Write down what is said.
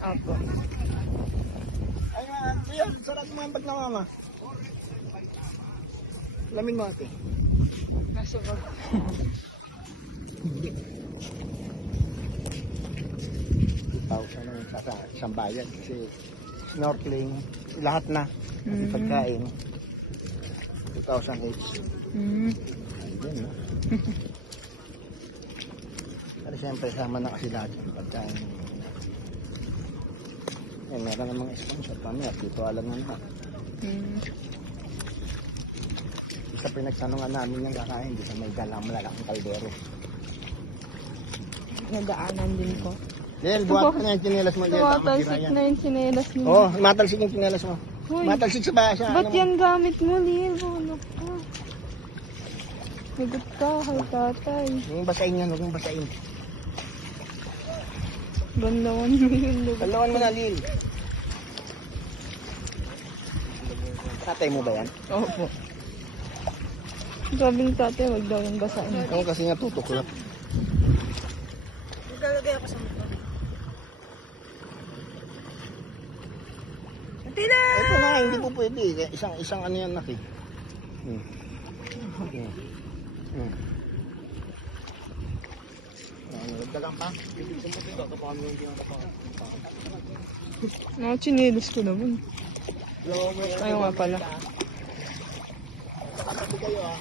Apo. Ay, yun, sarap mo yung bag na mama. Lamig mo ate. Nasa bag. Pausa naman sa isang bayad kasi snorkeling, lahat na. Kasi pagkain. 2,000 each. Ayun, no? Pero siyempre, sama na kasi lahat yung pagkain. Eh, meron namang sponsor kami at dito alam na na. Sa pinagsanungan namin yung kakain, dito may dalang malalaking kaldero. Nadaanan din ko. Lel, buhat ka na yung chinelas mo. Tumatalsik na yung sinelas niya. Oo, matalsik yung chinelas mo. Hoy, Matalsik sa basa. ba't yan gamit mo, Lil? Ano ka? Hugot ka, hay tatay. Yung basain yan, huwag yung basain. Bandawan mo yun. Dalawan mo na, Lil. Tatay mo ba yan? Opo. Sabi ng tatay, wag daw yung basahin. Oo, kasi nga tutuklap. Maglalagay ako sa motor. Ito na, hindi po pwede. Isang ano yan, Naki. Nagdagang pa? Mga chinelas ko naman. Ayaw nga pala. Kapatid kayo ah.